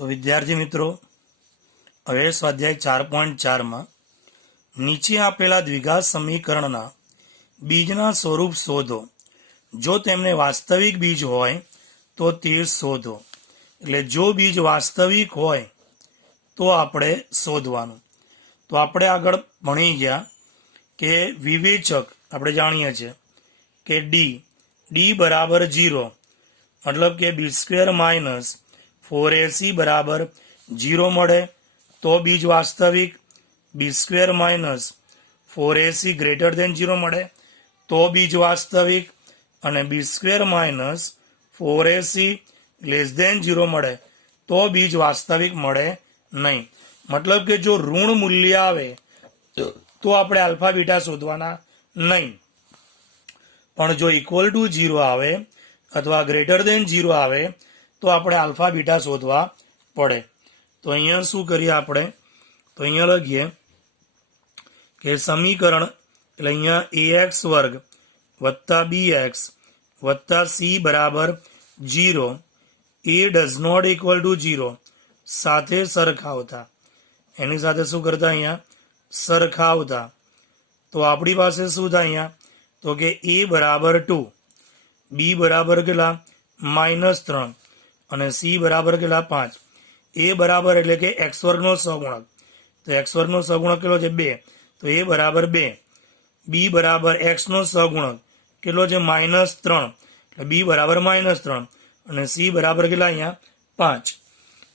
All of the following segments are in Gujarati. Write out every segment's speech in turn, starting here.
तो विद्यार्थी मित्रों, હવે સ્વાધ્યાય 4.4 માં નીચે આપેલા દ્વિઘાત સમીકરણના બીજના સ્વરૂપ શોધો. જો તેમને વાસ્તવિક બીજ હોય તો તે શોધો. એટલે જો બીજ વાસ્તવિક હોય તો આપણે શોધવાનું. તો આપણે આગળ ભણી ગયા કે વિવેચક આપણે જાણીએ છીએ કે ડી બરાબર 0, મતલબ કે b² માઇનસ 4ac બરાબર 0 મળે તો બીજ વાસ્તવિક, b² minus 4ac greater than 0 મળે તો બીજ વાસ્તવિક, અને b² minus 4ac less than 0 મળે તો બીજ વાસ્તવિક મળે નહીં. મતલબ કે જો ઋણ મૂલ્ય આવે તો આપણે આલ્ફા બીટા શોધવાના નહીં, પણ જો ઇક્વલ ટુ 0 આવે અથવા ગ્રેટર દેન 0 આવે તો આપણે આલ્ફા બીટા શોધવા પડે. તો અહીંયા શું કરીએ આપણે? તો અહીંયા લખીએ કે સમીકરણ એટલે અહીંયા ax વર્ગ વત્તા bx વત્તા c બરાબર 0 A does not equal to 0 સાથે સરખાવતા, એની સાથે શું કરતા અહીંયા સરખાવતા, તો આપણી પાસે શું થાય અહીંયા? તો કે a બરાબર 2, b બરાબર કેટલા -3 અને c બરાબર કેટલા 5. a બરાબર એટલે કે x વર્ગનો સહગુણક, તો x વર્ગનો સહગુણક કેટલો છે 2, તો a બરાબર 2. b બરાબર x નો સહગુણક કેટલો છે -3, એટલે b બરાબર -3 અને c બરાબર કેટલા અહીંયા 5.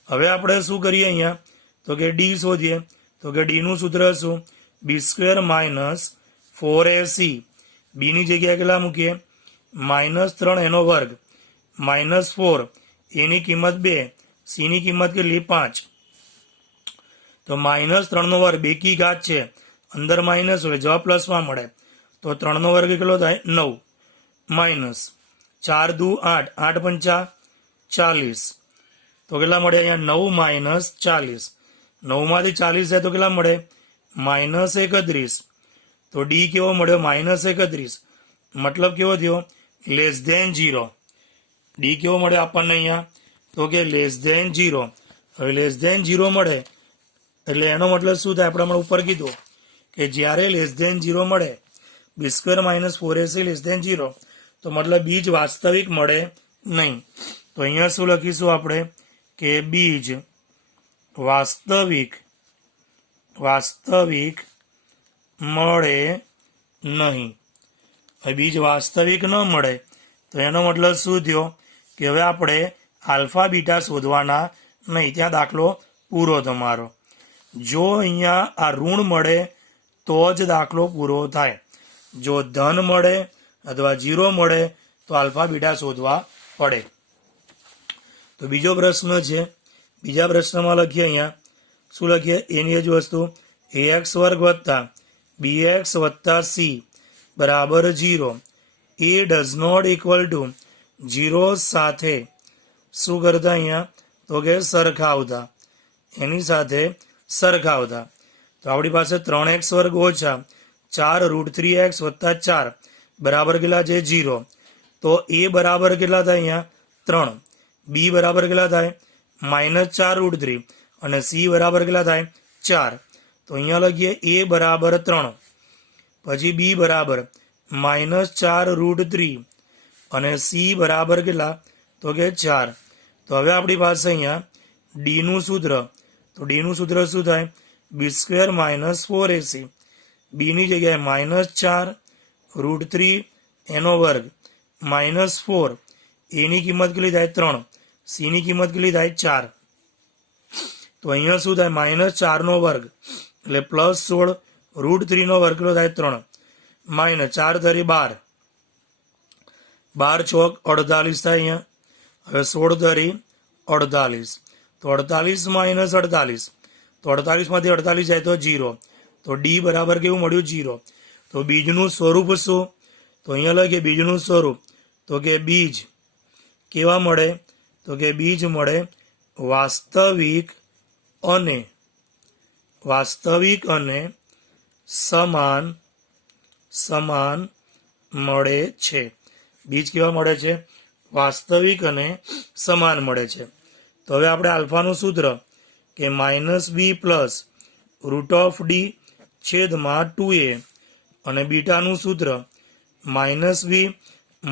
હવે આપણે શું કરીએ અહીંયા? તો કે d શોધીએ. તો કે d નું સૂત્ર શું? b² માઇનસ 4ac, b ની જગ્યાએ કેટલા મૂકીએ? -3 એનો વર્ગ -4, a ની કિંમત 2, c ની કિંમત કેટલી 5. તો -3 નો વર્ગ 2 કી ઘાત છે, અંદર માઇનસ હોય જવાબ પ્લસમાં મળે, તો 3 નો વર્ગ કેટલો થાય 9 માઇનસ 4 દુ 8, 8 પંચા 40, તો કેટલા મળે અહીંયા 9 માઇનસ 40. 9 માંથી 40 જાય તો કેટલા મળે? -31. તો ડી કેવો મળ્યો? -31. મતલબ કેવો થયો? Less than 0. ડી કેવો મળે આપણને અહીંયા? તો કે લેસ ધેન 0. હવે લેસ ધેન 0 મળે એટલે એનો મતલબ શું થાય? આપણે ઉપર કીધું કે જ્યારે લેસ ધેન 0 મળે, b² minus 4ac less than 0, તો મતલબ બીજ વાસ્તવિક મળે નહીં. તો અહીંયા શું લખીશું આપણે? કે બીજ વાસ્તવિક મળે નહીં. હવે બીજ વાસ્તવિક ન મળે તો એનો મતલબ શું થયો? કે હવે આપણે આલ્ફા બીટા શોધવાના નહીં. ત્યાં દાખલો પૂરો તમારો. જો અહીંયા આ ઋણ મળે તો જ દાખલો પૂરો થાય. જો ધન મળે અથવા 0 મળે તો આલ્ફા બીટા શોધવા પડે. તો બીજો પ્રશ્ન છે. બીજા પ્રશ્નમાં લખીએ અહીંયા શું લખીએ? એની જ વસ્તુ ax વર્ગ વત્તા bx વત્તા c બરાબર 0 A does not equal to 0 સાથે શું કરતા અહીંયા? તો કે સરખાવતા, એની સાથે સરખાવતા. તો આપણી પાસે 3x વર્ગ ઓછા 4√3x વત્તા 4 બરાબર કેટલા છે 0. તો a બરાબર કેટલા થાય અહીંયા? 3. b બરાબર કેટલા થાય? -4√3 અને c બરાબર કેટલા થાય? 4. તો અહીંયા લખીએ a બરાબર 3, પછી b બરાબર -4√3 અને c બરાબર કેટલા? તો કે 4. તો હવે આપણી પાસે અહીંયા d નું સૂત્ર, તો d નું સૂત્ર શું થાય? b² માઇનસ 4ac, b ની જગ્યાએ -4√3 એનો વર્ગ -4, a ની કિંમત કેટલી થાય 3, c ની કિંમત કેટલી થાય 4. તો અહીંયા શું થાય? -4 નો વર્ગ એટલે +16√3 નો વર્ગ કેટલો થાય 3, -4 × 12, 12 ચોક 48 થાય અહીંયા. હવે 16 × 48, તો 48 માઇનસ 48, તો 48 માંથી 48 જાય તો 0. તો ડી બરાબર કેવું મળ્યું? 0. તો બીજનું સ્વરૂપ શું? તો અહીંયા લખીએ બીજનું સ્વરૂપ. તો કે બીજ કેવા મળે? તો કે બીજ મળે વાસ્તવિક અને સમાન મળે છે. બીજ કેવા મળે છે? વાસ્તવિક અને સમાન મળે છે. તો હવે આપણે આલ્ફાનું સૂત્ર કે -b plus root of D છેદમાં 2a અને બીટાનું સૂત્ર -b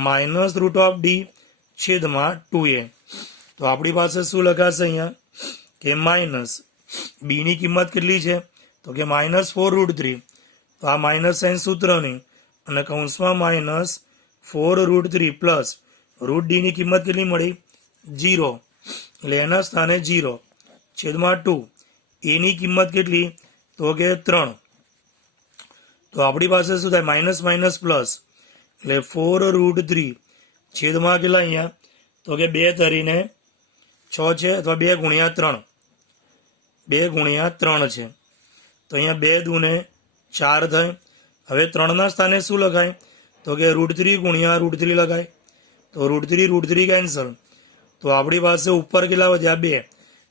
minus root of D છેદમાં 2a. તો આપણી પાસે શું લખાશે અહીંયા કે માઇનસ બીની કિંમત કેટલી છે તો કે -4√3. તો આ માઇનસ સાઇન સૂત્રની અને કૌંસમાં -4√3 પ્લસ રૂટ ડીની કિંમત કેટલી મળી 0 એટલે એના સ્થાને 0 છેદમાં 2 એની કિંમત કેટલી તો કે 3. તો આપણી પાસે શું થાય માઇનસ માઇનસ પ્લસ એટલે 4√3 છેદમાં કેટલા અહીંયા તો કે 2 તરીને 6 છે અથવા 2 ગુણ્યા 3 છે. તો અહીંયા 2 દૂને 4 થાય. હવે 3ના સ્થાને શું લખાય તો કે √3 ગુણ્યા √3 લખાય. તો √3 કેન્સલ. તો આપણી પાસે ઉપર કેટલા વધ્યા 2,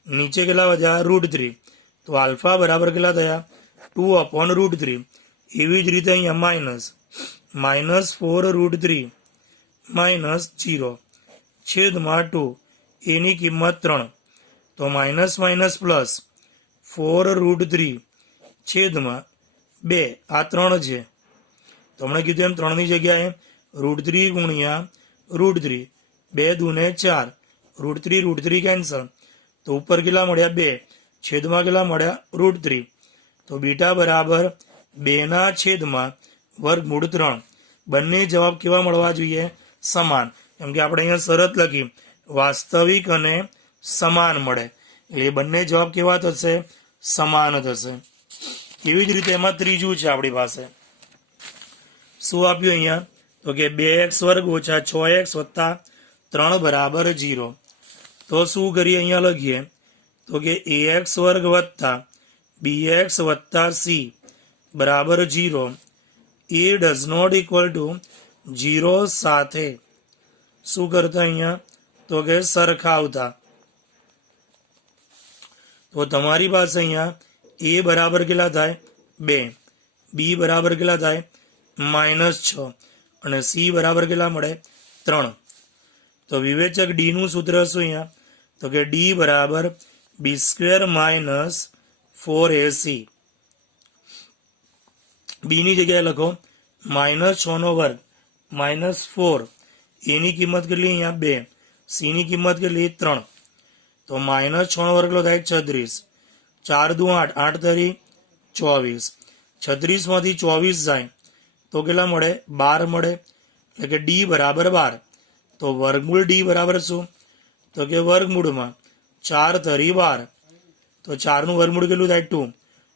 નીચે કેટલા વધ્યા √3. તો આલ્ફા બરાબર કેટલા થયા 2/√3. એવી જ રીતે અહીંયા -4√3 -0 છેદમાં 2 એની કિંમત 3. તો માઇનસ માઇનસ પ્લસ 4√3 છેદમાં 2 આ 3 છે. તમને કીધું એમ 3ની જગ્યાએ √3 ગુણ્યા √3 2 દૂને 4 √3 કેન્સલ. તો ઉપર કેટલા મળ્યા 2 છેદમાં કેટલા મળ્યા √3. તો બીટા બરાબર 2ના છેદમાં વર્ગમૂળ 3. બંને જવાબ કેવા મળવા જોઈએ સમાન. કેમ કે આપણે અહીંયા શરત લખી વાસ્તવિક અને સમાન મળે એટલે એ બંને જવાબ કેવા થશે સમાન થશે. એવી જ રીતે એમાં ત્રીજું છે આપણી પાસે શું આપ્યું અહીંયા તો કે 2x² ઓછા 6x વત્તા 3 બરાબર 0. તો શું કરીએ અહીંયા લખીએ તો કે ax² વત્તા bx વત્તા c બરાબર 0 A does not equal to 0 સાથે શું કરતા અહીંયા તો કે સરખાવતા. તો તમારી પાસે અહીંયા a બરાબર કેટલા થાય 2, b બરાબર કેટલા થાય -6 અને c બરાબર કેટલા મળે 3. તો વિવેચક d નું સૂત્ર શું અહીંયા તો કે d બરાબર b² - 4ac. b ની જગ્યાએ લખો -6² -4 એની કિંમત કેટલી અહીંયા 2, c ની કિંમત કેટલી 3. તો -6² કેટલો થાય 36, 4 દુ 8, 8 તરી 24, 36 માંથી 24 જાય તો કેટલા મળે 12 મળે એટલે કે d બરાબર 12. તો વર્ગમૂળ d બરાબર શું તો કે વર્ગમૂળમાં 4 તરી 12. તો 4 નું વર્ગમૂળ કેટલું થાય 2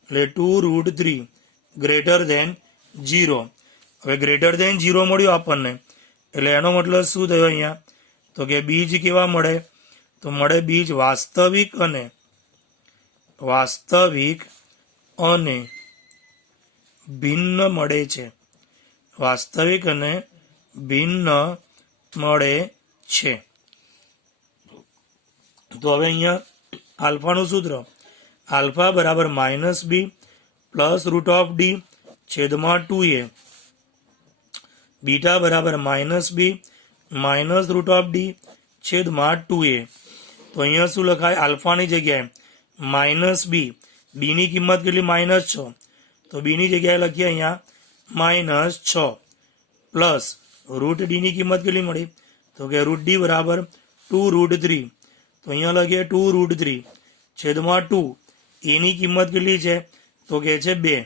એટલે 2√3 ગ્રેટર ધેન 0. હવે ગ્રેટર ધેન 0 મળ્યું આપણને એટલે એનો મતલબ શું થયો અહીંયા તો કે બીજ કેવા મળે તો મળે બીજ વાસ્તવિક અને ભિન્ન મળે છે. વાસ્તવિક અને ભિન્ન મળે છે. તો હવે અહીંયા આલ્ફાનું સૂત્ર આલ્ફા બરાબર -b plus root of D છેદમાં 2a. બીટા બરાબર -b minus root of D છેદમાં 2a. તો અહીંયા શું લખાય આલ્ફાની જગ્યાએ -b, b ની કિંમત કેટલી -6 તો b ની જગ્યાએ લખીએ અહીંયા -6 પ્લસ રૂટ ડી ની કિંમત કેટલી મળી તો કે રૂટ ડી બરાબર 2√3. તો અહીંયા લખીએ 2√3 છેદમાં 2 એની કિંમત કેટલી છે તો કે છે 2.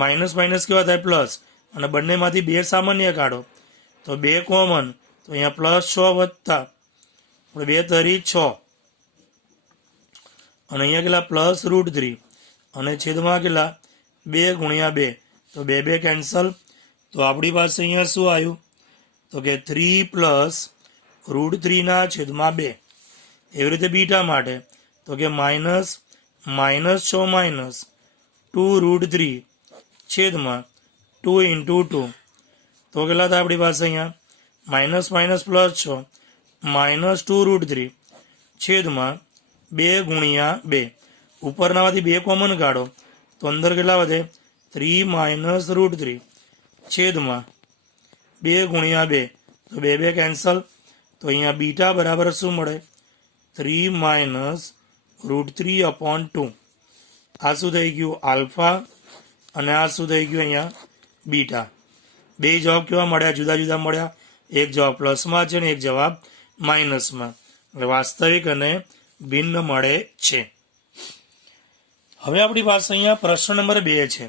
માઇનસ માઇનસ કેવા થાય પ્લસ અને બંનેમાંથી 2 સામાન્ય કાઢો તો 2 કોમન. તો અહીંયા +6 વત્તા 2 તરી 6 અને અહીંયા કેટલા +√3 અને છેદમાં કેટલા 2 ગુણ્યા 2 તો 2 કેન્સલ. તો આપણી પાસે અહીંયા શું આવ્યું તો કે 3 + √3 ના છેદમાં 2. એવી રીતે બીટા માટે તો કે -6 - 2√3 છેદમાં 2 × 2 તો કેટલા થાય આપણી પાસે અહીંયા -6 -2√3 છેદમાં 2 ગુણ્યા 2. ઉપરનામાંથી 2 કોમન કાઢો તો અંદર કેટલા વધે 3 - √3 છેદમાં 2 ગુણ્યા 2 તો 2 કેન્સલ. તો અહીંયા બીટા બરાબર શું મળે 3 માઇનસ √3/2. આ શું થઈ ગયું? આલ્ફા. અને આ શું થઈ ગયું? અહીંયા બીટા. બે જવાબ કેવા મળ્યા? જુદા જુદા મળ્યા. એક જવાબ પ્લસમાં છે ને એક જવાબ માઇનસમાં. એટલે વાસ્તવિક અને ભિન્ન મળે છે. હવે આપણી પાસે અહીંયા પ્રશ્ન નંબર 2 છે.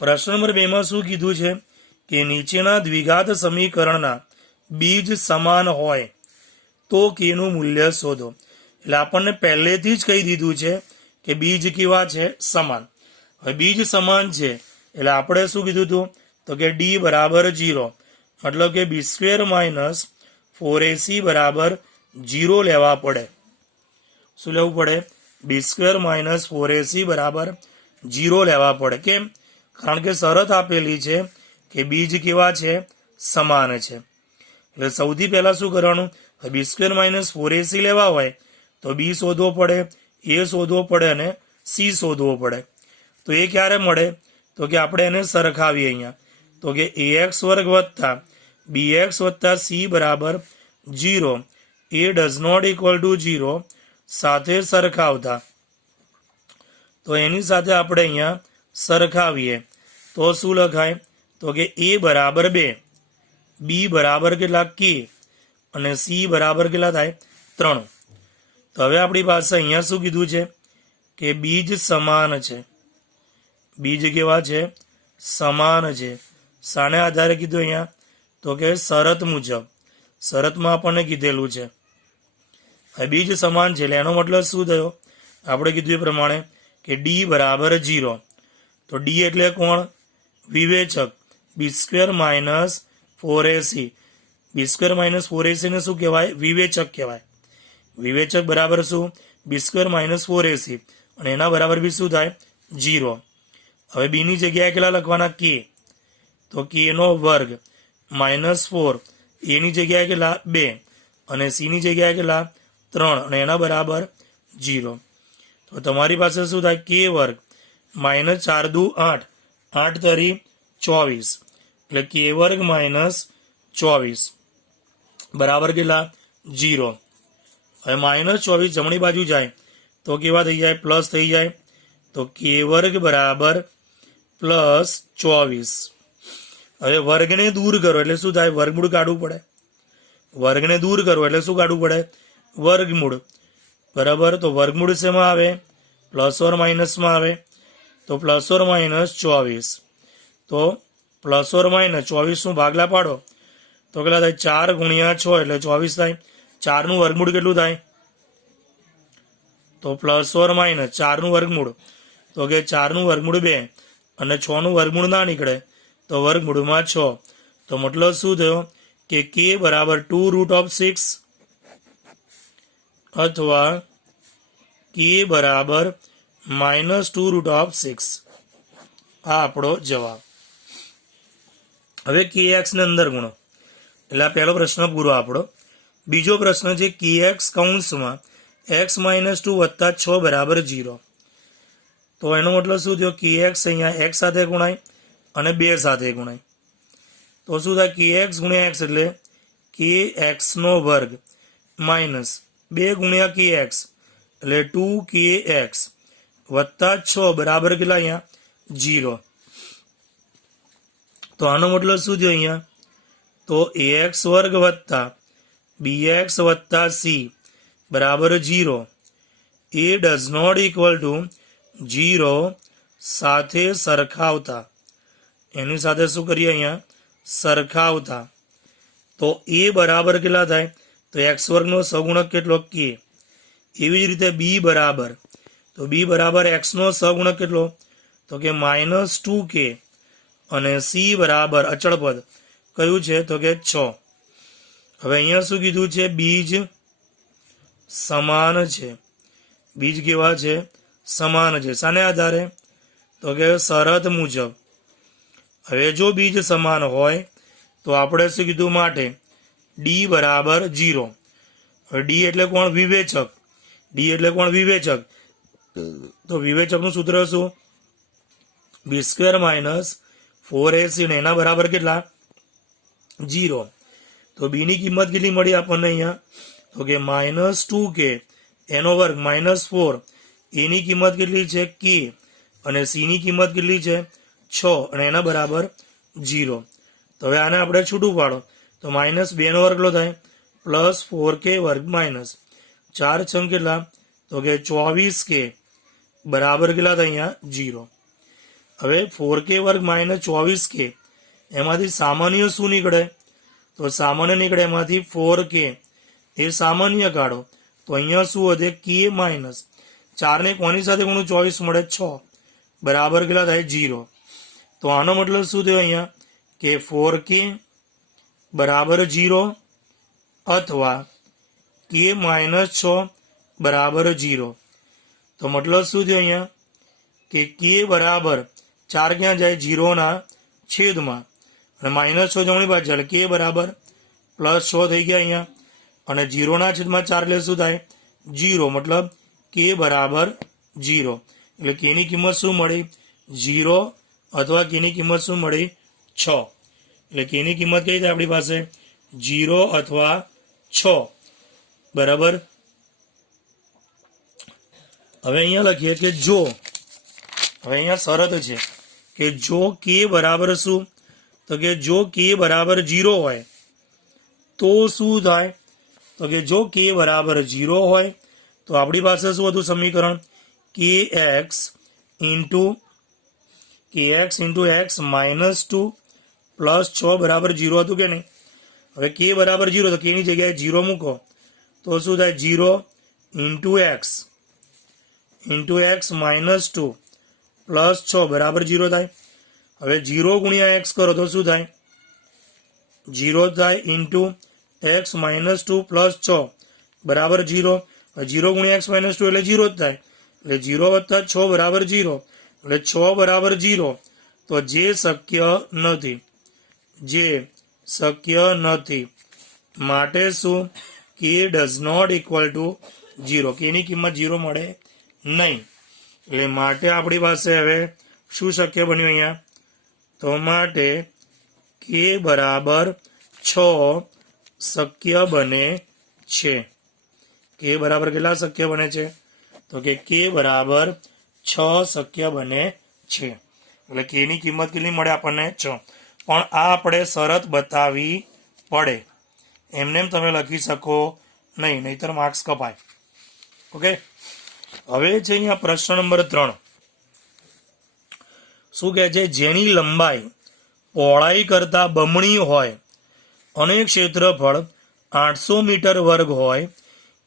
પ્રશ્ન નંબર 2 માં શું કીધું છે કે નીચેના દ્વિઘાત સમીકરણના બીજ સમાન હોય તો કેનું મૂલ્ય શોધો. એટલે આપણને પહેલેથી જ કહી દીધું છે કે બીજ કેવા છે? સમાન. હવે બીજ સમાન છે એટલે આપણે શું કીધું હતું? તો કે d બરાબર 0, મતલબ કે b² માઇનસ 4ac બરાબર 0 લેવા પડે. શું લેવું પડે? b² માઇનસ 4ac બરાબર 0 લેવા પડે. કેમ? કારણ કે શરત આપેલી છે કે બીજ કેવા છે? સમાન છે. એટલે સૌથી પહેલા શું કરવાનું? b² માઇનસ 4ac લેવા હોય તો b શોધવો પડે, a શોધવો પડે અને c શોધવો પડે. તો એ ક્યારે મળે? તો કે આપણે એને સરખાવીએ અહીંયા. તો કે ax² વત્તા bx વત્તા c બરાબર 0 A does not equal to 0 સાથે સરખાવતા. તો એની સાથે આપણે અહીંયા સરખાવીએ તો શું લખાય? તો કે a બરાબર 2, b બરાબર કેટલા? k, અને c બરાબર કેટલા થાય? 3. તો હવે આપણી પાસે અહીંયા શું કીધું છે કે બીજ સમાન છે. બીજ કેવા છે? સમાન છે. શાને આધારે કીધું અહીંયા? તો કે શરત મુજબ. શરતમાં આપણને કીધેલું છે. હવે બીજ સમાન છે એટલે એનો મતલબ શું થયો? આપણે કીધું એ પ્રમાણે કે d બરાબર 0. તો d એટલે કોણ? વિવેચક. b² minus 4ac. b² minus 4ac ને શું કહેવાય? વિવેચક કહેવાય. વિવેચક બરાબર શું? b² માઇનસ 4ac, અને એના બરાબર બી શું થાય? 0. હવે b ની જગ્યાએ કેટલા લખવાના? k. તો k નો વર્ગ માઇનસ 4, a ની જગ્યાએ કેટલા? 2, અને c ની જગ્યાએ કેટલા? 3, અને એના બરાબર 0. તો તમારી પાસે શું થાય? k વર્ગ માઇનસ 4 દુ 8, 8 તરી 24, એટલે k વર્ગ માઇનસ 24 બરાબર કેટલા? 0. હવે માઇનસ 24 જમણી બાજુ જાય તો કેવા થઈ જાય? પ્લસ થઈ જાય. તો k વર્ગ બરાબર પ્લસ 24. હવે વર્ગને દૂર કરો એટલે શું થાય? વર્ગમૂળ કાઢવું પડે. વર્ગને દૂર કરો એટલે શું કાઢવું પડે? વર્ગમૂળ. બરાબર. તો વર્ગમૂળ શેમાં આવે? પ્લસ ઓર માઇનસમાં આવે. તો પ્લસ ઓર માઇનસ 24. તો પ્લસ ઓર માઇનસ 24 ભાગલા પાડો તો કેટલા થાય? 4 ગુણ્યા 6 એટલે 24 થાય. 4 નું વર્ગમૂળ કેટલું થાય? તો પ્લસ ઓર માઇનસ 4 નું વર્ગમૂળ, તો કે 4 નું વર્ગમૂળ 2, અને 6 નું વર્ગમૂળ ના નીકળે તો વર્ગમૂળમાં 6. તો મતલબ શું થયો કે k બરાબર 2√6 અથવા k બરાબર માઇનસ 2√6. આ આપણો જવાબ. હવે kx ને અંદર ગુણો એટલે આ પહેલો પ્રશ્ન પૂરો આપણો. બીજો પ્રશ્ન છે kx કૌંસમાં x માઇનસ 2 વત્તા 6 બરાબર 0. તો એનો મતલબ શું થયો? kx અહીંયા x સાથે ગુણાય અને 2 સાથે ગુણાય તો શું થાય? kx ગુણ્યા x એટલે kx નો વર્ગ માઇનસ 2 ગુણ્યા kx એટલે 2kx વત્તા 6 બરાબર કેટલા? અહીંયા 0. તો આનો મતલબ શું થયો અહીંયા? તો ax વર્ગ વત્તા bx વત્તા c બરાબર 0 A does not equal to 0 સાથે સરખાવતા. એની સાથે શું કરીએ? અહીંયા સરખાવતા. તો a બરાબર કેટલા થાય? તો x વર્ગનો સહગુણક કેટલો? k. એવી જ રીતે b બરાબર, તો b બરાબર x નો સહગુણક કેટલો? તો કે માઇનસ 2k, અને c બરાબર અચળ પદ કયું છે? તો કે 6. હવે અહીંયા શું કીધું છે? બીજ સમાન છે. બીજ કેવા છે? સમાન છે. શાને આધારે? તો કે શરત મુજબ. હવે જો બીજ સમાન હોય તો આપણે શું કીધું? માટે d બરાબર 0. હવે d એટલે કોણ? વિવેચક. d એટલે કોણ? વિવેચક. તો વિવેચકનું સૂત્ર શું? b² માઇનસ 4ac, ને એના બરાબર કેટલા? 0. તો b ની કિંમત કેટલી મળી આપણને અહીંયા? તો કે -2k એનો વર્ગ -4 એની કિંમત કેટલી છે k અને c ની કિંમત કેટલી છે 6 અને એના બરાબર 0. તો હવે આને આપણે છૂટું પાડો તો -2 નો વર્ગ કેટલો થાય +4k વર્ગ માઇનસ 4 છંગ કેટલા તો કે 24k બરાબર કેટલા થાય અહીંયા 0. હવે 4k વર્ગ -24k એમાંથી સામાન્ય શું નીકળે તો સામાન્ય નીકળે એમાંથી 4k એ સામાન્ય કાઢો તો અહીંયા શું વધે k માઇનસ 4 ને કોની સાથે ગુણું 24 મળે 6 બરાબર કેટલા થાય 0. તો આનો મતલબ શું થયો અહીંયા કે 4k બરાબર 0 અથવા k -6 બરાબર 0. તો મતલબ શું થયો અહીંયા કે k બરાબર 4 ક્યાં જાય 0 ના છેદમાં અને -6 જમણી બાજુ એટલે k બરાબર +6 થઈ ગયા અહીંયા અને 0 ના છેદમાં 4 એટલે શું થાય 0 મતલબ k બરાબર 0 એટલે k ની કિંમત શું મળી 0 અથવા k ની કિંમત શું મળી 6 એટલે k ની કિંમત કઈ થાય આપણી પાસે 0 અથવા 6 બરાબર. હવે અહીંયા લખીએ કે જો હવે અહીંયા શરત છે કે જો k બરાબર શું તો કે જો k બરાબર 0 હોય તો શું થાય તો કે જો k બરાબર 0 હોય તો આપણી પાસે શું હતું સમીકરણ kx ઇન્ટુ x -2 +6 બરાબર 0 હતું કે નહીં. હવે k બરાબર 0 તો k ની જગ્યાએ 0 મૂકો તો શું થાય 0 ઇન્ટુ x -2 +6 બરાબર 0 થાય. હવે 0 ગુણ્યા x કરો તો શું થાય 0 થાય ઇન્ટુ x -2 +6 બરાબર 0. 0 ગુણ્યા x -2 એટલે 0 જ થાય એટલે 0 વત્તા 6 બરાબર 0 એટલે 6 બરાબર 0. તો જે શક્ય નથી માટે શું k does not equal to 0 k ની કિંમત 0 મળે નહીં એટલે માટે આપણી પાસે હવે શું શક્ય બન્યું અહીંયા તો માટે k બરાબર 6 શક્ય બને છે. k બરાબર કેટલા શક્ય બને છે તો કે k બરાબર 6 શક્ય બને છે એટલે k ની કિંમત કેટલી મળે આપણને 6. પણ આ આપણે શરત બતાવવી પડે એમને તમે લખી શકો નહીં નહીતર માર્ક્સ કપાય. ઓકે હવે છે અહીંયા પ્રશ્ન નંબર 3 શું કહે છે જેની લંબાઈ પહોળાઈ કરતા બમણી હોય અને ક્ષેત્રફળ 800 મીટર વર્ગ હોય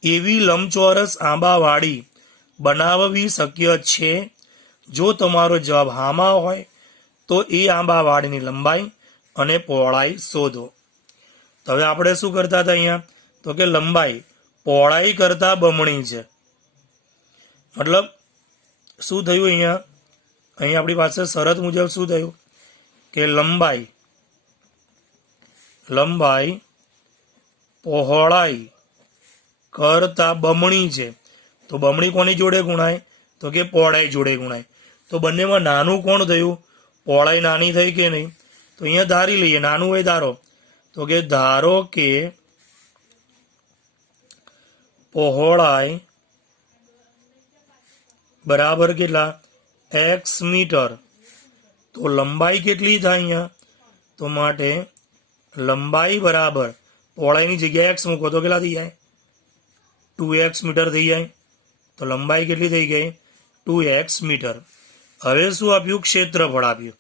એવી લંબચોરસ આંબાવાડી બનાવવી શક્ય છે. જો તમારો જવાબ હામાં હોય તો એ આંબાવાડીની લંબાઈ અને પહોળાઈ શોધો. તો હવે આપણે શું કરતા હતા અહીંયા તો કે લંબાઈ પહોળાઈ કરતા બમણી છે મતલબ શું થયું અહીંયા આપણી પાસે શરત મુજબ શું થયું કે લંબાઈ પહોળાઈ કરતા બમણી છે તો બમણી કોની જોડે ગુણાય તો કે પહોળાઈ જોડે ગુણાય. તો બંનેમાં નાનું કોણ થયું પહોળાઈ નાની થઈ કે નહીં તો અહીંયા ધારી લઈએ નાનું હોય ધારો તો કે ધારો કે પહોળાઈ બરાબર કેટલા x મીટર તો લંબાઈ કેટલી થાય અહીંયા તો માટે લંબાઈ બરાબર પહોળાઈની જગ્યાએ x મૂકો તો કેટલા થઈ જાય 2x મીટર થઈ જાય. તો લંબાઈ કેટલી થઈ ગઈ 2x મીટર. હવે શું આપ્યું ક્ષેત્રફળ આપ્યું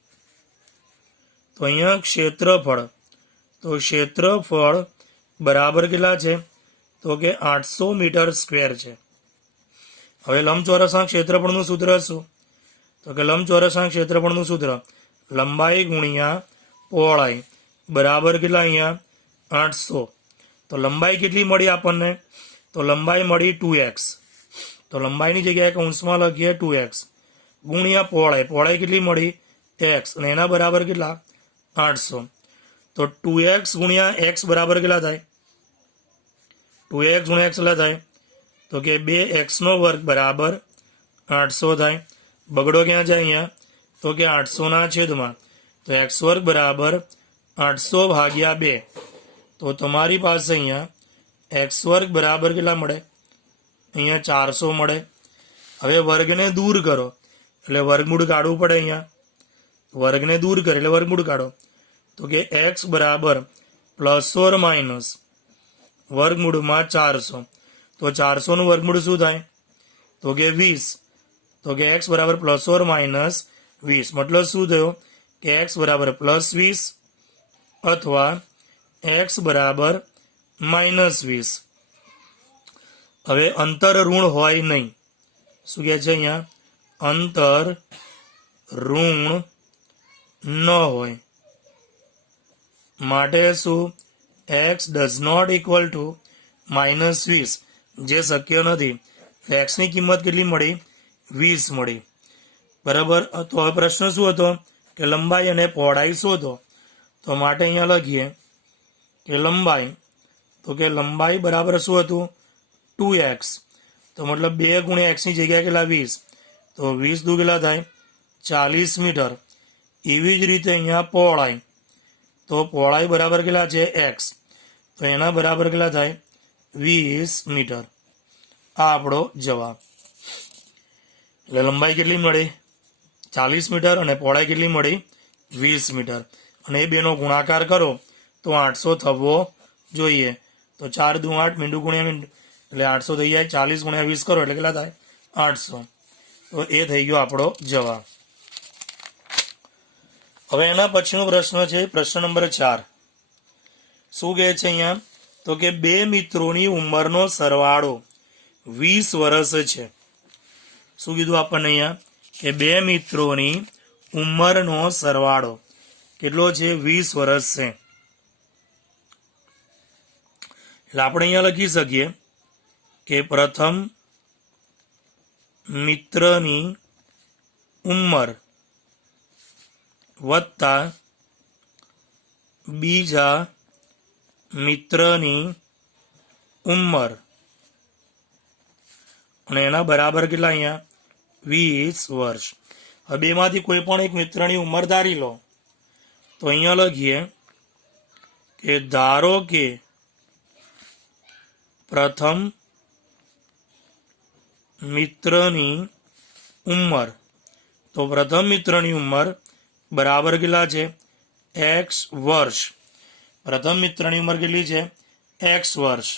તો અહીંયા ક્ષેત્રફળ બરાબર કેટલા છે તો કે 800 મીટર સ્ક્વેર છે. હવે લંબચોરસના ક્ષેત્રફળનું સૂત્ર શું તો કે લંબચોરસના ક્ષેત્રફળનું સૂત્ર લંબાઈ ગુણ્યા પહોળાઈ બરાબર કેટલા અહીંયા 800. તો લંબાઈ કેટલી મળી આપણને તો લંબાઈ મળી 2x તો લંબાઈની જગ્યાએ કૌંસમાં લખીએ 2x ગુણ્યા પહોળાઈ કેટલી મળી x અને એના બરાબર કેટલા 800. તો 2x ગુણ્યા x બરાબર કેટલા થાય 2x ગુણ્યા x કેટલા થાય તો કે 2x નો વર્ગ બરાબર 800 થાય. બગડો ક્યાં જાય અહીંયા તો કે 800 ના છેદમાં તો x વર્ગ બરાબર 800 ભાગ્યા 2 તો તમારી પાસે અહીંયા એક્સ વર્ગ બરાબર કેટલા મળે? અહીંયા 400 મળે. હવે વર્ગને દૂર કરો એટલે વર્ગમૂળ કાઢવું પડે. અહીંયા વર્ગને દૂર કરે એટલે વર્ગમૂળ કાઢો. તો કે એક્સ બરાબર પ્લસ ઓર માઇનસ વર્ગમૂળમાં 400. તો 400 નું વર્ગમૂળ શું થાય? તો કે 20. તો કે એક્સ બરાબર પ્લસ ઓર માઇનસ 20. મતલબ શું થયો કે એક્સ બરાબર પ્લસ 20 અથવા એક્સ બરાબર માઇનસ 20. હવે અંતર ઋણ હોય નહીં. શું કહે છે અહીંયા? અંતર ઋણ ન હોય માટે શું? X does not equal to minus 20, જે શક્ય નથી. એક્સની કિંમત કેટલી મળી? 20 મળી. બરાબર. તો હવે પ્રશ્ન શું હતો કે લંબાઈ અને પહોળાઈ શોધો. તો માટે અહીંયા લખીએ કે લંબાઈ, તો કે લંબાઈ બરાબર શું હતું? 2x. તો મતલબ 2 ગુણ્યા x ની જગ્યાએ કેટલા? 20. તો 20 દુ કેટલા થાય? 40 મીટર. એવી જ રીતે અહીંયા પહોળાઈ, તો પહોળાઈ બરાબર કેટલા છે? x. તો એના બરાબર કેટલા થાય? 20 મીટર. આ આપણો જવાબ. એટલે લંબાઈ કેટલી મળી? 40 મીટર અને પહોળાઈ કેટલી મળી? 20 મીટર. અને એ બેનો ગુણાકાર કરો તો 800 થવો જોઈએ. તો 4 દુ 8, મીંડું ગુણ્યા મીંડું એટલે 800 થઈ જાય. 40 ગુણ્યા 20 કરો એટલે કેટલા થાય? 800. તો એ થઈ ગયો આપણો જવાબ. હવે એના પછીનો પ્રશ્ન છે પ્રશ્ન નંબર 4. શું કહે છે અહીંયા? તો કે 2 મિત્રોની ઉંમરનો સરવાળો 20 વર્ષ છે. શું કીધું આપણને અહીંયા? કે 2 મિત્રોની ઉંમરનો સરવાળો કેટલો છે? 20 વર્ષ છે. એટલે આપણે અહીંયા લખી શકીએ કે પ્રથમ મિત્રની ઉંમર વત્તા બીજા મિત્રની ઉંમર અને એના બરાબર કેટલા? અહીંયા 20 વર્ષ. હવે બેમાંથી કોઈ પણ એક મિત્રની ઉંમર ધારી લો. તો અહીંયા લખીએ કે ધારો કે પ્રથમ મિત્રની ઉંમર, તો પ્રથમ મિત્રની ઉંમર બરાબર કેટલા છે? x વર્ષ. પ્રથમ મિત્રની ઉંમર કેટલી છે? x વર્ષ.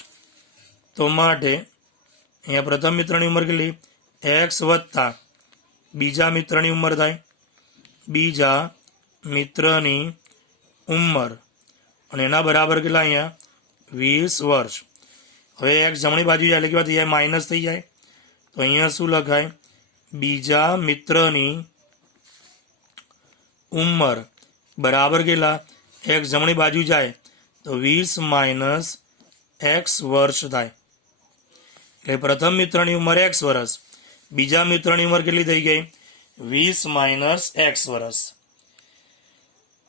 તો માટે અહીંયા પ્રથમ મિત્રની ઉંમર કેટલી? x વત્તા બીજા મિત્રની ઉંમર થાય, બીજા મિત્રની ઉંમર અને એના બરાબર કેટલા? અહીંયા 20 વર્ષ. હવે x જમણી બાજુ જાય એટલે કેવા થઈ જાય? માઇનસ થઈ જાય. તો અહીંયા શું લખાય? બીજા મિત્રની ઉંમર બરાબર કેટલા? x જમણી બાજુ જાય તો 20 માઇનસ x વર્ષ થાય. એટલે પ્રથમ મિત્રની ઉંમર x વર્ષ, બીજા મિત્રની ઉંમર કેટલી થઈ ગઈ? 20 માઇનસ x વર્ષ.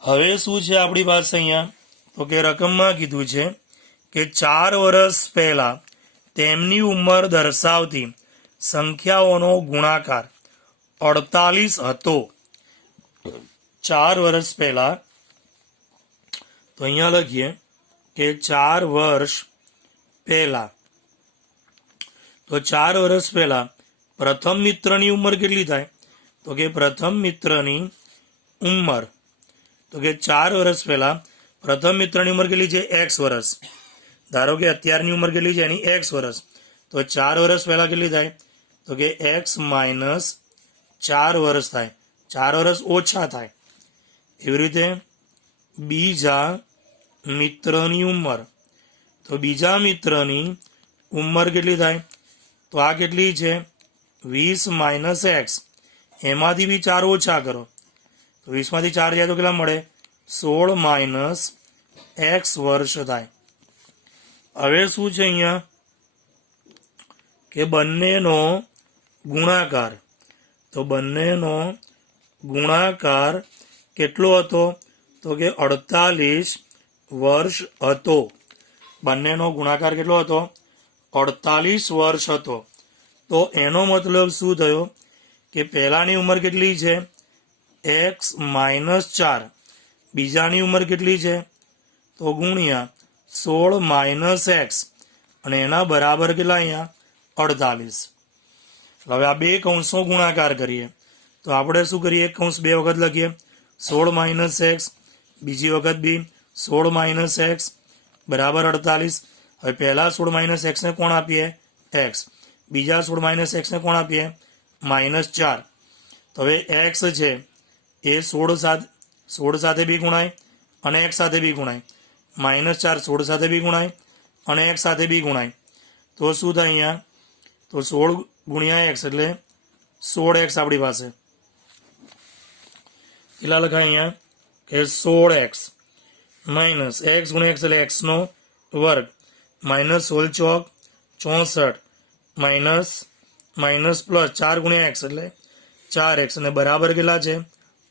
હવે શું છે આપણી પાસે અહીંયા? તો કે રકમમાં કીધું છે કે 4 વર્ષ પહેલા તેમની ઉંમર દર્શાવતી સંખ્યાઓનો ગુણાકાર 48 હતો. 4 વર્ષ પહેલા, તો અહીંયા લખીએ કે 4 વર્ષ પહેલા, તો 4 વર્ષ પહેલા પ્રથમ મિત્રની ઉંમર કેટલી થાય? તો કે પ્રથમ મિત્રની ઉંમર, તો કે 4 વર્ષ પહેલા પ્રથમ મિત્રની ઉંમર કેટલી છે? x વર્ષ. ધારો કે અત્યારની ઉંમર કેટલી છે? એની x વર્ષ. તો 4 વર્ષ પહેલા કેટલી થાય? તો કે x માઇનસ 4 વર્ષ થાય. 4 વર્ષ ઓછા થાય. એવી રીતે બીજા મિત્રની ઉંમર, તો બીજા મિત્રની ઉંમર કેટલી થાય? તો આ કેટલી છે? 20 માઇનસ x. એમાંથી બી 4 ઓછા કરો તો 20 માંથી 4 જાય તો કેટલા મળે? 16 માઇનસ x વર્ષ થાય. હવે શું છે અહીંયા કે બંનેનો ગુણાકાર, તો બંનેનો ગુણાકાર કેટલો હતો? તો કે 48 વર્ષ હતો. બંનેનો ગુણાકાર કેટલો હતો? 48 વર્ષ હતો. તો એનો મતલબ શું થયો કે પહેલાની ઉંમર કેટલી છે? x minus 4. બીજાની ઉંમર કેટલી છે? તો ગુણ્યા 16 માઇનસ x અને એના બરાબર કેટલા અહીંયા 48. હવે આ બે કૌંસો ગુણાકાર કરીએ તો આપણે શું કરીએ, એક કૌંસ બે વખત લખીએ 16 - x, બીજી વખત બી 16 - x બરાબર 48. હવે પહેલા 16 - x ને કોણ આપીએ, x, બીજા 16 - x ને કોણ આપીએ, -4. તો હવે x છે એ 16 સાથે બી ગુણાય અને x સાથે બી ગુણાય, -4 16 સાથે બી ગુણાય અને x સાથે બી ગુણાય, તો શું થાય અહીંયા, તો 16 × x એટલે 16x આપણી પાસે કેટલા લખાય અહીંયા કે 16x માઇનસ x × x એટલે x નો વર્ગ -16 ચોક 64 માઇનસ પ્લસ 4 × x એટલે 4x અને બરાબર કેટલા છે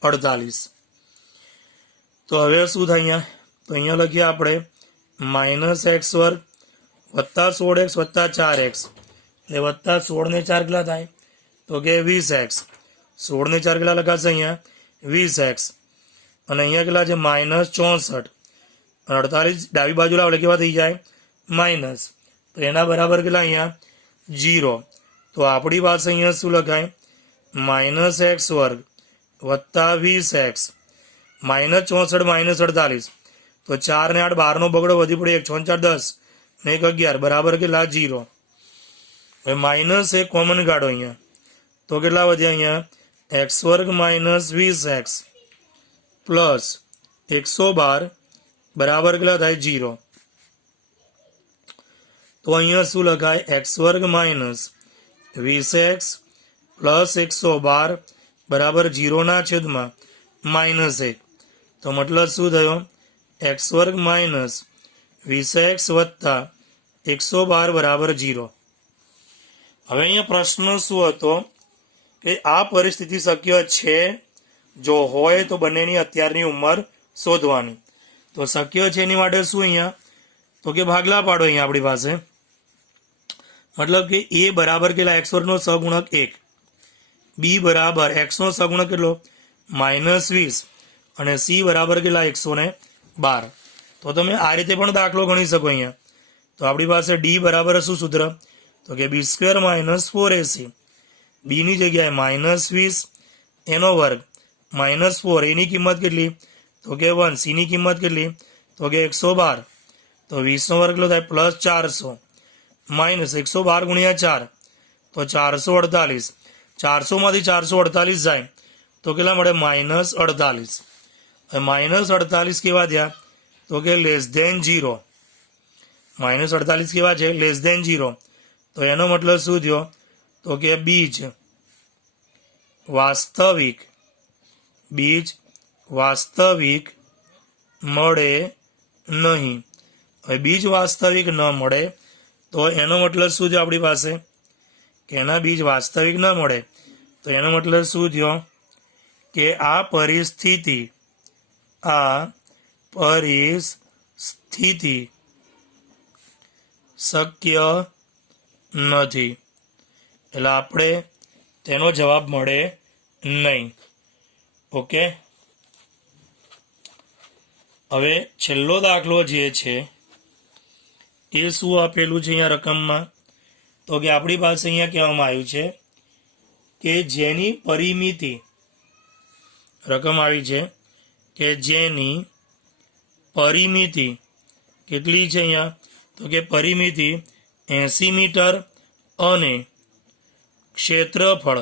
48. તો હવે શું થાય અહીંયા, તો અહીંયા લખીએ આપણે -x² વત્તા 16x વત્તા 4x એટલે વત્તા 16 ને 4 કેટલા થાય, તો કે 20x. 16 ને 4 કેટલા લખાશે અહીંયા 20x અને અહીંયા કેટલા છે -64 અને 48 ડાબી બાજુ લાવે કેવા થઈ જાય માઇનસ, તો એના બરાબર કેટલા અહીંયા 0. તો આપણી પાસે અહીંયા શું લખાય, -x² વત્તા 20x -64 -48, તો 4 ને 8 12 નો બગડો વધી પડે 1 4 10 ને 1 11 બરાબર કેટલા 0. હવે માઇનસ એક કોમન કાઢો અહીંયા તો કેટલા વધ્યા અહીંયા x² - 20x પ્લસ 112 બરાબર કેટલા થાય 0. તો અહીંયા શું લખાય, x² - 20x પ્લસ 112 બરાબર 0 ના છેદમાં -1. તો મતલબ શું થયો, x² - 20x વત્તા 112 બરાબર 0. હવે અહીંયા પ્રશ્ન શું હતો કે આ પરિસ્થિતિ શક્ય છે, જો હોય તો બંનેની અત્યારની ઉંમર શોધવાની. તો શક્ય છે એની માટે શું અહીંયા, તો કે ભાગલા પાડો. અહીંયા આપણી પાસે મતલબ કે a બરાબર કેટલા x² નો સહગુણક 1, b બરાબર x નો સહગુણક કેટલો -20 અને c બરાબર કેટલા 112. તો તમે આ રીતે પણ દાખલો ગણી શકો અહીંયા. તો આપણી પાસે d બરાબર શું સૂત્ર, તો કે b² - 4ac, b ની જગ્યાએ -20 એનો વર્ગ -4, એની કિંમત કેટલી, તો કે 1, c ની કિંમત કેટલી, તો કે 112, તો 20 નો વર્ગ કેટલો થાય +400 માઇનસ 112 × 4 તો 448, 400 માંથી 448 જાય તો કેટલા મળે -48. -48 કેવા થયા, તો કે <0, -48 કેવા છે <0. તો એનો મતલબ શું થયો, તો કે બીજ વાસ્તવિક મળે નહીં. હવે બીજ વાસ્તવિક ન મળે તો એનો મતલબ શું થયો આપણી પાસે, કે એના બીજ વાસ્તવિક ન મળે તો એનો મતલબ શું થયો કે આ પરિસ્થિતિ શક્ય નથી. એટલે આપણે તેનો જવાબ મળે નહીં. ઓકે, હવે છેલ્લો દાખલો જે છે એ શું આપેલું છે અહીંયા રકમમાં, તો કે આપણી પાસે અહીંયા કહેવામાં આવ્યું છે કે જેની પરિમિતિ રકમ આવી છે કે જેની પરિમિતિ કેટલી છે અહીંયા, તો કે પરિમિતિ 80 મીટર અને ક્ષેત્રફળ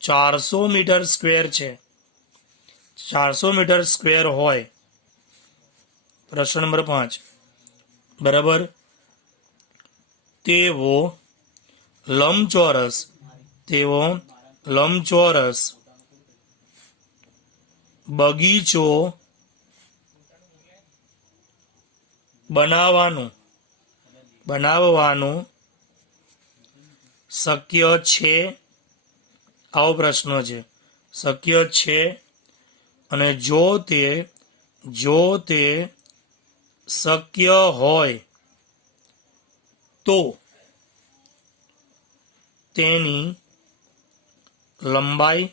400 મીટર સ્ક્વેર છે. 400 મીટર સ્ક્વેર હોય. પ્રશ્ન નંબર 5 બરાબર, તેવો લંબચોરસ બગીચો બનાવવાનું શક્ય છે, આવો પ્રશ્ન છે, શક્ય છે. અને જો તે શક્ય હોય તો તેની લંબાઈ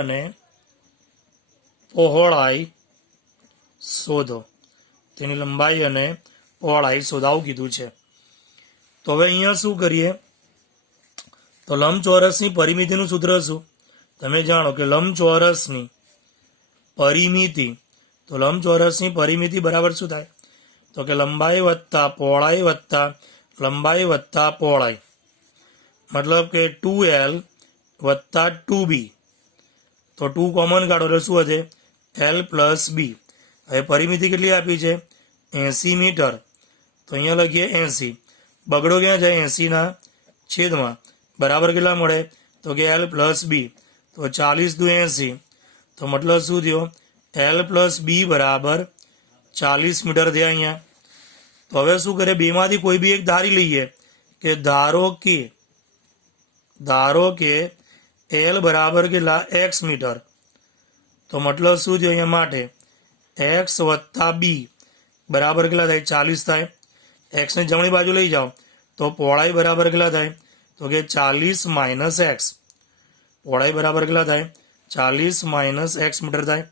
અને પહોળાઈ શોધો. તેની લંબાઈ અને પહોળાઈ શોધાવું કીધું છે. તો હવે અહીંયા શું કરીએ, તો લંબચોરસની પરિમિતિનું સૂત્ર શું? તમે જાણો કે લંબચોરસની પરિમિતિ, તો લંબચોરસની પરિમિતિ બરાબર શું થાય? તો કે લંબાઈ વત્તા પહોળાઈ વત્તા લંબાઈ વત્તા પહોળાઈ, મતલબ કે 2L વત્તા 2B. તો 2 કોમન કાઢો એટલે શું હશે? L plus B. હવે પરિમિતિ કેટલી આપી છે? 80 મીટર. તો અહીંયા લખીએ 80. બગડો ક્યાં જાય? 80ના છેદમાં બરાબર કેટલા મળે? તો કે L પ્લસ B. તો 40 દુ 80. તો મતલબ શું થયો? L પ્લસ B બરાબર 40 મીટર થયા અહીંયા. તો હવે શું કરે? બેમાંથી કોઈ બી એક ધારી લઈએ કે ધારો કે L બરાબર કેટલા? X metre. તો મતલબ શું થયો અહીંયા માટે? X વત્તા B બરાબર કેટલા થાય? 40 થાય. X ને જમણી બાજુ લઈ જાઓ તો પહોળાઈ બરાબર કેટલા થાય? તો કે 40 માઇનસ X. પહોળાઈ બરાબર કેટલા થાય? 40 માઇનસ X મીટર થાય.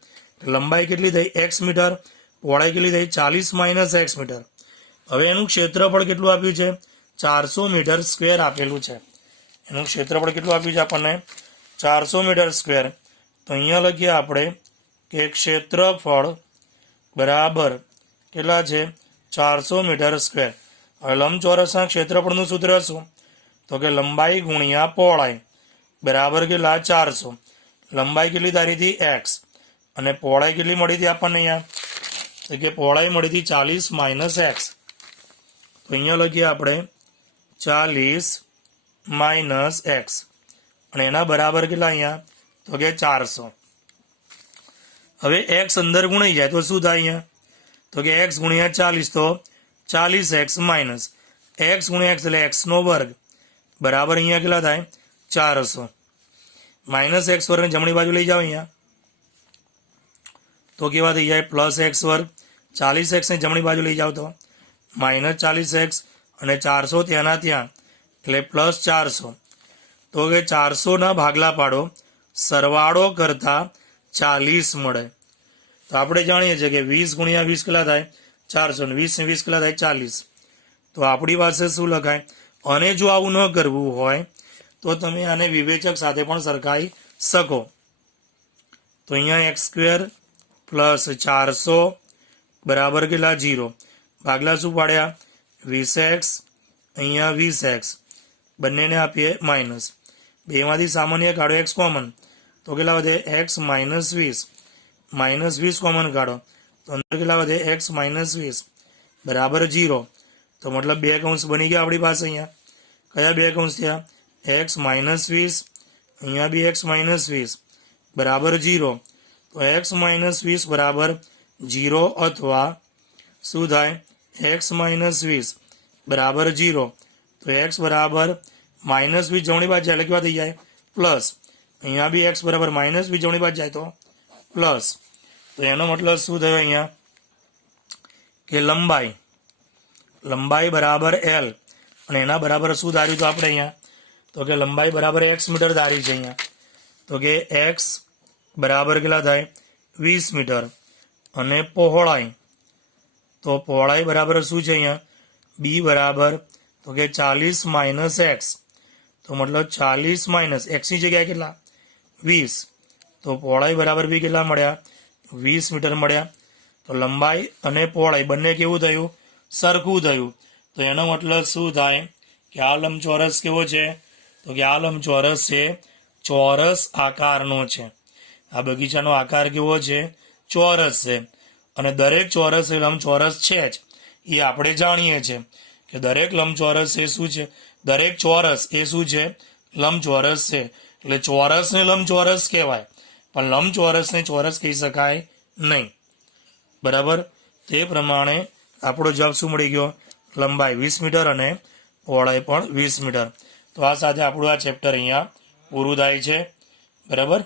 લંબાઈ કેટલી થઈ? X metre. પહોળાઈ કેટલી થઈ? 40 માઇનસ X મીટર. હવે એનું ક્ષેત્રફળ કેટલું આપ્યું છે? 400 મીટર સ્ક્વેર આપેલું છે. એનું ક્ષેત્રફળ કેટલું આપ્યું છે આપણને? 400 મીટર સ્ક્વેર. તો અહીંયા લખીએ આપણે કે ક્ષેત્રફળ બરાબર કેટલા છે? 400 મીટર સ્ક્વેર. હવે લંબચોરસના ક્ષેત્રફળનું સૂત્ર શું? તો કે લંબાઈ ગુણ્યા પહોળાઈ બરાબર કેટલા? 400. લંબાઈ કેટલી ધારી હતી? X. અને પહોળાઈ કેટલી મળી હતી આપણને અહીંયા? તો કે પહોળાઈ મળી હતી 40 માઇનસ X. તો અહીંયા લખીએ આપણે 40 માઇનસ X. અને એના બરાબર કેટલા અહીંયા? તો કે 400. હવે X અંદર ગુણાઈ જાય તો શું થાય અહીંયા? તો કે X ગુણ્યા 40 તો 40X માઇનસ X ગુણ્યા X એટલે X નો વર્ગ બરાબર અહીંયા કેટલા થાય? 400. માઇનસ X વર્ગને જમણી બાજુ લઈ જાઓ અહીંયા તો કેવા થઈ જાય? પ્લસ X વર્ગ. 40X ને જમણી બાજુ લઈ જાઓ તો માઇનસ 40X અને 400 ત્યાંના ત્યાં એટલે પ્લસ 400. તો કે 400 ભાગલા પાડો, સરવાળો કરતા 40 મળે. તો આપણે જાણીએ છીએ કે 20 ગુણ્યા 20 કેટલા થાય? 400. 20 ને 20 કેટલા થાય? 40. તો આપણી પાસે શું લખાય? અને જો આવું ન કરવું હોય તો તમે આને વિવેચક સાથે પણ સરખાઈ શકો. તો અહીંયા x² પ્લસ 400 બરાબર કેટલા? 0. ભાગલા શું પાડ્યા? 20x, અહીંયા 20x. બંનેને આપીએ માઇનસ. બેમાંથી સામાન્ય કાઢો x કોમન તો કેટલા વધે? x minus 20. માઇનસ 20 કોમન કાઢો તો અંદર કેટલા વધે? x માઇનસ 20 બરાબર 0. તો મતલબ બે કૌંસ બની ગયા આપણી પાસે. અહીંયા કયા બે કૌંસ થયા? x માઇનસ 20, અહીંયા બી x માઇનસ 20 બરાબર 0. તો x માઇનસ 20 બરાબર 0 અથવા શું થાય? x માઇનસ 20 બરાબર 0. તો x બરાબર માઇનસ 20 જમણી બાજુ જાય એટલે કેવા થઈ જાય? પ્લસ. અહીંયા બી x બરાબર માઇનસ 20 જમણી બાજુ જાય તો પ્લસ. તો એનો મતલબ શું થયો અહીંયા? કે લંબાઈ બરાબર L. અને એના બરાબર શું ધાર્યું તો આપણે અહીંયા? તો કે લંબાઈ બરાબર x મીટર ધારી છે અહીંયા. તો કે x બરાબર કેટલા થાય? 20 મીટર. અને પહોળાઈ, તો પહોળાઈ બરાબર શું છે અહીંયા? b બરાબર તો કે 40 માઇનસ x. તો મતલબ 40 માઇનસ x ની જગ્યાએ કેટલા? 20. તો પહોળાઈ બરાબર બી કેટલા મળ્યા? 20 મીટર મળ્યા. તો લંબાઈ અને પહોળાઈ બંને કેવું થયું? સરખું થયું. તો એનો મતલબ શું થાય? કે આ લંબચોરસ કેવો છે? તો કે આ લંબચોરસ છે ચોરસ આકારનો છે. આ બગીચાનો આકાર કેવો છે? ચોરસ છે. અને દરેક ચોરસ એ લંબચોરસ છે જ, એ આપણે જાણીએ છીએ કે દરેક લંબચોરસ એ શું છે? દરેક ચોરસ એ શું છે? લંબચોરસ છે. એટલે ચોરસને લંબચોરસ કહેવાય, પણ લંબચોરસને ચોરસ કહી શકાય નહીં. બરાબર? તે પ્રમાણે આપણો જવાબ શું મળી ગયો? લંબાઈ 20 મીટર અને પહોળાઈ પણ 20 મીટર. તો આ સાથે આપણું આ ચેપ્ટર અહીંયા પૂરું થાય છે. બરાબર?